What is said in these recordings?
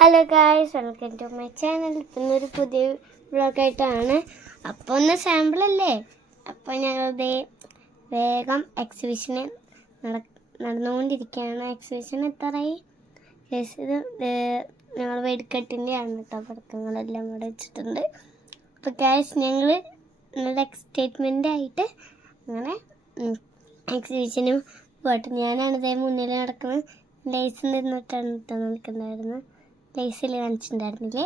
Hello guys welcome to my channel ഇന്നൊരു പുതിയ വ്ളോഗായിട്ടാണ്. അപ്പോൾ ഒന്ന് സാമ്പിൾ അല്ലേ? അപ്പോൾ ഞങ്ങളുടെ വേഗം എക്സിബിഷന് നട നടന്നുകൊണ്ടിരിക്കുകയാണ്. എക്സിബിഷൻ എത്രയായി? ഇത് ഞങ്ങൾ വെടിക്കെട്ടിന്റെ ആണ് കേട്ടോ പടക്കങ്ങളെല്ലാം കൂടെ വെച്ചിട്ടുണ്ട്. അപ്പോൾ ഗായ്സ് ഞങ്ങൾ നല്ല എക്സ്റ്റേറ്റ്മെന്റ് ആയിട്ട് അങ്ങനെ എക്സിബിഷനും പോയിട്ട് ഞാനാണ് ഇതേ മുന്നിൽ നടക്കുന്നത് ലൈസ് നിന്നിട്ടാണ് കേട്ടോ നിൽക്കുന്നുണ്ടായിരുന്നത് ലേസിൽ കാണിച്ചിട്ടുണ്ടായിരുന്നില്ലേ?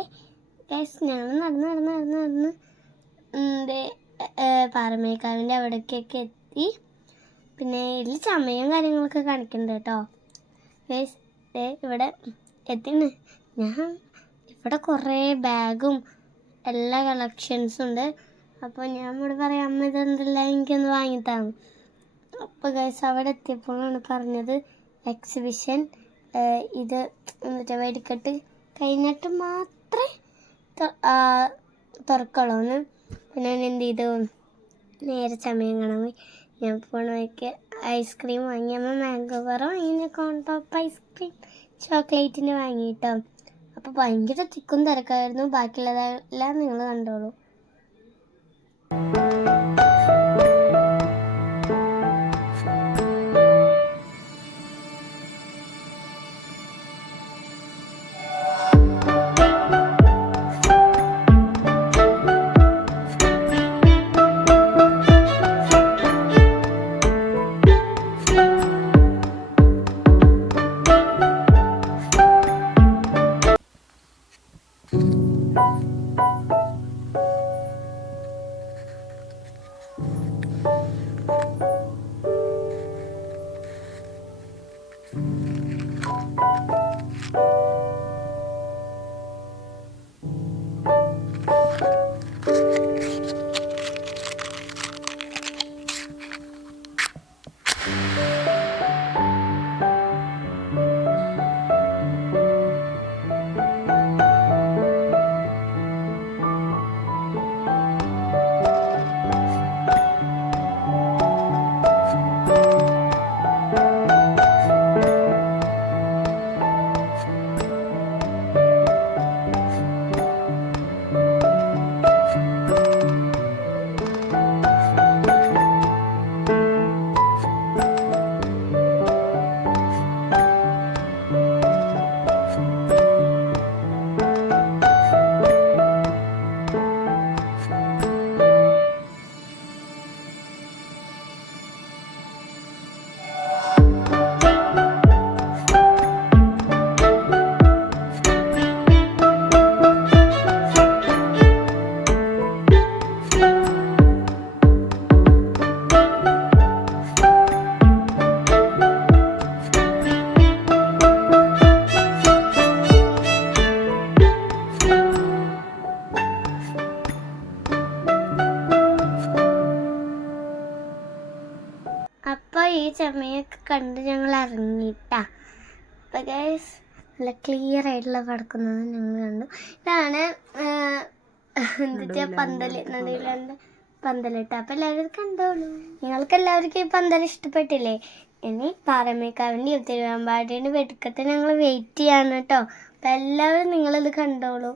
ഗൈസ് ഞങ്ങൾ നടന്ന് നടന്ന് നടന്ന് നടന്ന് ഏ, പാറമേക്കാവിന്റെ അവിടേക്കൊക്കെ എത്തി. പിന്നെ ഇതിൽ സമയവും കാര്യങ്ങളൊക്കെ കാണിക്കുന്നുണ്ട് കേട്ടോ. ഗൈസ് ഇവിടെ എത്തിണ് ഞാൻ ഇവിടെ കുറേ ബാഗും എല്ലാ കളക്ഷൻസും ഉണ്ട്. അപ്പോൾ ഞാൻ ഇവിടെ പറയാം അമ്മ ഇതെന്തല്ല? എനിക്കൊന്ന് വാങ്ങിത്താണ് അപ്പോൾ ഗൈസ് അവിടെ എത്തിയപ്പോഴാണ് പറഞ്ഞത് എക്സിബിഷൻ ഇത് എന്നിട്ട് വെടിക്കെട്ട് കഴിഞ്ഞിട്ട് മാത്രമേ തുറക്കുള്ളൂ പിന്നെ ഞാൻ എന്ത് ചെയ്തു? നേരെ സമയം കാണാൻ പോയി. ഞാൻ പോണ വഴിക്ക് ഐസ്ക്രീം വാങ്ങിയപ്പോൾ മാംഗോ ബറ വാങ്ങി കോൺ ടോപ്പ് ഐസ്ക്രീം ചോക്ലേറ്റിന് വാങ്ങിയിട്ടോ അപ്പോൾ ഭയങ്കര തിക്കും തിരക്കായിരുന്നു. ബാക്കിയുള്ളതെല്ലാം നിങ്ങൾ കണ്ടോളൂ. അപ്പോൾ ഈ ചെമ്മയൊക്കെ കണ്ട് ഞങ്ങൾ ഇറങ്ങിയിട്ടാ അപ്പോൾ ഗൈസ് നല്ല ക്ലിയർ ആയിട്ടുള്ള പടക്കുന്നത് ഞങ്ങൾ കണ്ടു. ഇതാണ് എന്താ പന്തൽ? നടുവിലാണ്ട് പന്തലിട്ട. അപ്പൊ എല്ലാവരും കണ്ടോളൂ. നിങ്ങൾക്ക് എല്ലാവർക്കും ഈ പന്തൽ ഇഷ്ടപ്പെട്ടില്ലേ? ഇനി പാറമേക്കാവിന്റെയും തിരുവമ്പാടിന്റെയും വെടുക്കത്തെ ഞങ്ങൾ വെയിറ്റ് ചെയ്യാണ് കേട്ടോ. അപ്പം എല്ലാവരും നിങ്ങളിത് കണ്ടോളൂ.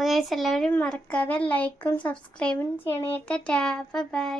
അപ്പോൾ എല്ലാവരും മറക്കാതെ ലൈക്കും സബ്സ്ക്രൈബും ചെയ്യണേറ്റ ടാപ്പ് ബൈ